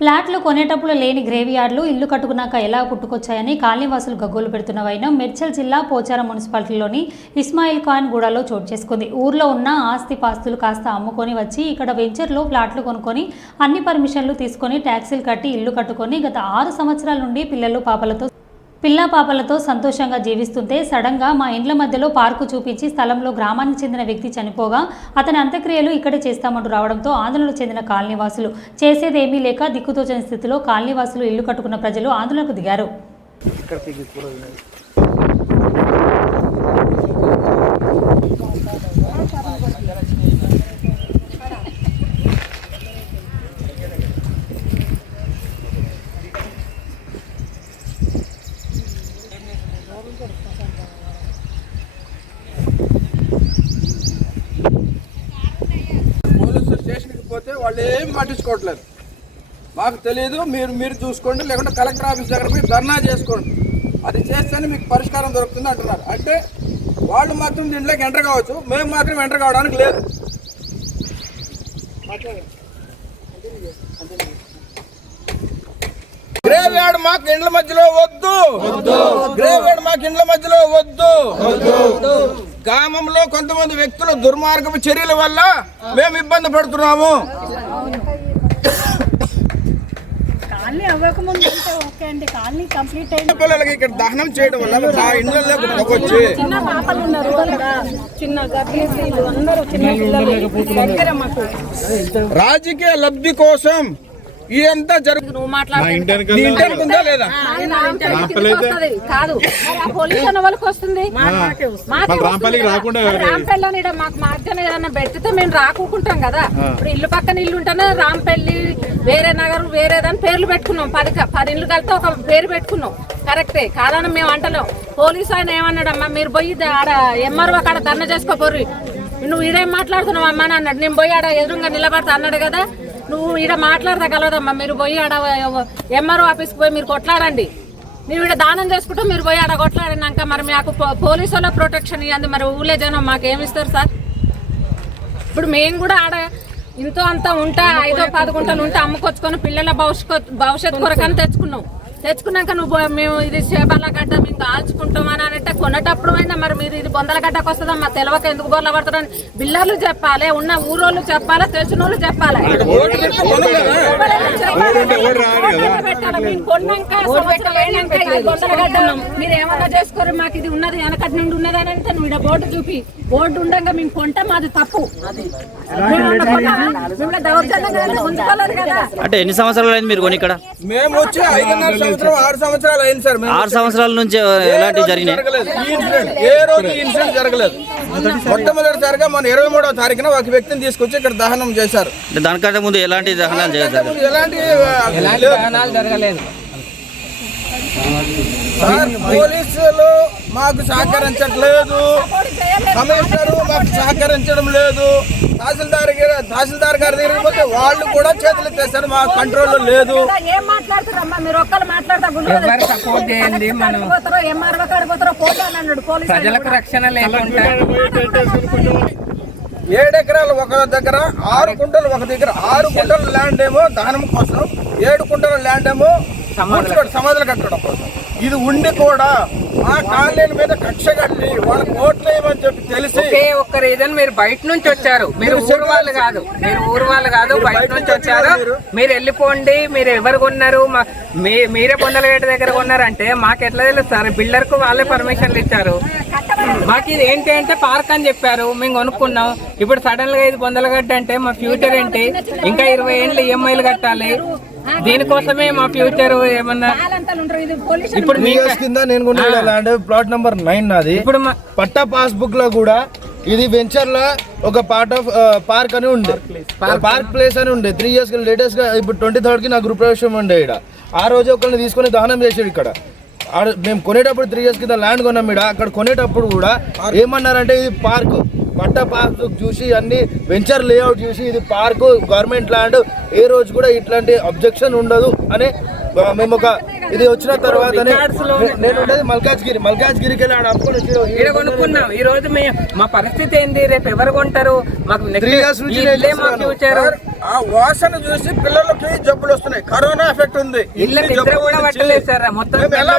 ప్లాట్లు కొనేటప్పుడు లేని గ్రేవియార్డ్లు ఇల్లు కట్టుకున్నాక ఎలా పుట్టుకొచ్చాయని కాలనీవాసులు గగ్గోలు పెడుతున్న వైనం మెడ్చల్ జిల్లా పోచారం మున్సిపాలిటీలోని ఇస్మాయిల్ ఖాన్ గూడలో చోటు చేసుకుంది. ఊర్లో ఉన్న ఆస్తి పాస్తులు కాస్త అమ్ముకొని వచ్చి ఇక్కడ వెంచర్లో ఫ్లాట్లు కొనుక్కొని అన్ని పర్మిషన్లు తీసుకొని ట్యాక్సీలు కట్టి ఇల్లు కట్టుకొని గత ఆరు సంవత్సరాల నుండి పిల్లలు పాపలతో పిల్లా పాపలతో సంతోషంగా జీవిస్తుంటే సడన్గా మా ఇండ్ల మధ్యలో పార్కు చూపించి స్థలంలో గ్రామానికి చెందిన వ్యక్తి చనిపోగా అతని అంత్యక్రియలు ఇక్కడే చేస్తామంటూ రావడంతో ఆందోళనకు చెందిన కాలనీవాసులు చేసేదేమీ లేక దిక్కుతోచని స్థితిలో కాలనీవాసులు ఇల్లు కట్టుకున్న ప్రజలు ఆందోళనకు దిగారు. పోలీసు స్టేషన్కి పోతే వాళ్ళు ఏం పట్టించుకోవట్లేదు. మాకు తెలియదు మీరు మీరు చూసుకోండి లేకుంటే కలెక్టర్ ఆఫీస్ దగ్గర పోయి ధర్నా చేసుకోండి. అది చేస్తేనే మీకు పరిష్కారం దొరుకుతుంది అంటున్నారు. అంటే వాళ్ళు మాత్రం దీంట్లోకి ఎంటర్ కావచ్చు మేము మాత్రం ఎంటర్ కావడానికి లేదు. గ్రేవ్ యార్డ్ మాకు ఇండ్ల మధ్యలో వద్దు. గ్రేవ్ యార్డ్ మాకు ఇండ్ల మధ్యలో వద్దు. గ్రామంలో కొంతమంది వ్యక్తుల దుర్మార్గపు చర్యల వల్ల మేము ఇబ్బంది పడుతున్నాము. పిల్లలకి ఇక్కడ దహనం చేయడం వల్ల ఆ ఇండ్లలో వచ్చి చిన్న పాపలు ఉన్నారు కదా చిన్న అందరూ చిన్న పిల్లలు దగ్గర మాకు. రాజకీయ లబ్ధి కోసం ఇదంతా జరుగు నువ్వు మాట్లాడు నీ ఇంటికి ఉందా లేదా? కాదు. మరి ఆ పోలీస్ వాళ్ళకి వస్తుంది. మాకే రాంపల్లికి రాకుండా రాంపల్లి అని మాకు మార్గం ఏదైనా పెట్టితే మేము రాకుంటాం కదా. ఇప్పుడు ఇల్లు పక్కన ఇల్లు ఉంటేనే రాంపల్లి వేరే నగరం వేరేదని పేర్లు పెట్టుకున్నాం. పది పది ఇల్లు కలితే ఒక పేరు పెట్టుకున్నాం. కరెక్టే కాదని మేము అంటలేం. పోలీసు ఆయన ఏమన్నాడమ్మా మీరు పోయి ఆడ ఎంఆర్ఓ కాడ ధర్నా చేసుకోపోర్రి నువ్వు ఈడేం మాట్లాడుతున్నావు అమ్మా అని అన్నాడు. నేను పోయి ఆడ ఎదురుగా నిలబడతా అన్నాడు కదా. నువ్వు ఈడ మాట్లాడదగలదమ్మా మీరు పోయి ఆడ ఎంఆర్ఓ ఆఫీస్కి పోయి మీరు కొట్లాడండి. మీరు ఇక్కడ దానం చేసుకుంటూ మీరు పోయి ఆడ కొట్లాడినాక మరి మాకు పో- పోలీసు వాళ్ళ ప్రొటెక్షన్ ఇవ్వండి మరి ఊళ్ళే జనం మాకు సార్? ఇప్పుడు మేము కూడా ఆడ ఇంతో అంతా ఉంటా ఐదో పది గుంటలు ఉంటే అమ్ముకొచ్చుకొని పిల్లల భవిష్యత్ భవిష్యత్ కొరకని తెచ్చుకున్నాం. తెచ్చుకున్నాక నువ్వు పో- మేము ఇది చేపల గడ్డ మేము దాల్చుకుంటాం అని అంటే కొనేటప్పుడు అయినా మరి మీరు ఇది బొందల గడ్డకు వస్తుందమ్మా. తెలవక ఎందుకు బొల్ల పడుతుందని బిల్లర్లు చెప్పాలి ఉన్న ఊరోళ్ళు చెప్పాలి తెలిసిన వాళ్ళు చెప్పాలి మీరు ఏమన్నా చేసుకోరు మాకు ఇది ఉన్నది వెనకటి నుండి ఉన్నది అని అంటే నువ్వు ఈడ బోర్డు చూపి. బోర్డు ఉండగా మేము కొంటే మాది తప్పు. అంటే ఎన్ని సంవత్సరాలు అయింది మీరు కొని ఇక్కడ? మేము వచ్చి ఆరు సంవత్సరాలు అయింది సార్. ఆరు సంవత్సరాల నుంచి ఎలాంటివి జరిగినాయి? జరగలేదు. ఈ ఇన్సిడెంట్ ఏ రోజు ఇన్సిడెంట్ జరగలేదు. మొట్టమొదటిసారిగా మన ఇరవై మూడవ తారీఖున ఒక వ్యక్తిని తీసుకొచ్చి ఇక్కడ దహనం చేశారు. అంటే దానికంటే ముందు ఎలాంటి దహనాలు ముందు ఎలాంటి దహనాలు జరగలేదు. సార్ పోలీసులు మాకు సహకరించట్లేదు. కమిషనర్ మాకు సహకరించడం లేదు. తహసీల్దార్ గారు తహసీల్దార్ గారి దగ్గరికి పోతే వాళ్ళు కూడా చేతులు ఎత్తేస్తారు మా కంట్రోల్లో లేదు. ఏం మాట్లాడుతారమ్మా మీరు ఒక్కరు మాట్లాడతా ఎవరు సపోర్ట్ చేయండి మనం. ఎంఆర్ఓ కాడికి పోతారో పోతా అన్నాడు పోలీసు ప్రజలకు రక్షణ లేకుండా. ఏడెకరాలు ఒక దగ్గర ఆరు కుంటలు ఒక దగ్గర ఆరు కుంటల ల్యాండ్ ఏమో దహనం కోసం ఏడు కుంటల ల్యాండ్ ఏమో సమాధులు కట్టడం కోసం. ఇది ఉండి కూడా మా కాలనీ మీద కక్ష కట్టి వాళ్ళకి ఓట్లు వేయమని చెప్పి తెలిసి ఒకే ఒక్క రీజన్ మీరు బయట నుంచి వచ్చారు. మీరు ఊరు వాళ్ళు కాదు. మీరు ఊరు వాళ్ళు కాదు బయట నుంచి వచ్చారు మీరు. వెళ్ళిపోండి మీరు ఎవరు కొన్నారు? మీరే పొందలగేట దగ్గర కొన్నారంటే మాకు ఎట్లా తెలుస్తారు బిల్డర్కు వాళ్ళే పర్మిషన్లు ఇచ్చారు. మాకు ఇది ఏంటి అంటే పార్క్ అని చెప్పారు. మేము కొనుక్కున్నాం. ఇప్పుడు సడన్గా ఇది పొందలగడ్డ అంటే మా ఫ్యూచర్ ఏంటి? ఇంకా ఇరవై ఏళ్ళు ఈఎంఐలు కట్టాలి. దీనికోసమే మా ఫ్యూచర్ ఏమన్నా ఇప్పుడు ఇయర్స్ కింద నేను కొన్న ల్యాండ్ ప్లాట్ నెంబర్ నైన్ నాది. ఇప్పుడు మా- పట్టా పాస్బుక్లో కూడా ఇది వెంచర్లో ఒక పార్ట్ ఆఫ్ పార్క్ అని ఉండే. Park place. అని ఉండే. త్రీ ఇయర్స్ లేటెస్ట్గా ఇప్పుడు ట్వంటీ థర్డ్కి నా గృహ ప్రవేశం ఉండే ఇక్కడ ఆ రోజు ఒకరిని తీసుకొని దహనం చేసాడు ఇక్కడ. ఆడ- మేము కొనేటప్పుడు త్రీ ఇయర్స్ కింద ల్యాండ్ కొన్నాం ఇక్కడ అక్కడ కొనేటప్పుడు కూడా ఏమన్నారంటే ఇది పార్క్. పట్ట పార్క్ చూసి అన్ని వెంచర్ లేఅవుట్ చూసి ఇది పార్క్ గవర్నమెంట్ ల్యాండ్ ఏ రోజు కూడా ఇట్లాంటి అబ్జెక్షన్ ఉండదు అని మేము ఒక ఇది వచ్చిన తర్వాత నేను ఉండేది మల్కాజ్గిరి. మల్కాజ్గిరికి వెళ్ళి ఆడ ఈడ కొనుక్కున్నాం. ఈ రోజు మీ మా పరిస్థితి ఏంది? రేపు ఎవరు కొంటారు? మాకు ఇల్లే ఆ వాసన చూసి పిల్లలకి జబ్బులు వస్తున్నాయి. కరోనా ఎఫెక్ట్ ఉంది. నిద్ర జబ్బులు కూడా పట్టలేదు సార్. మొత్తం ఎలా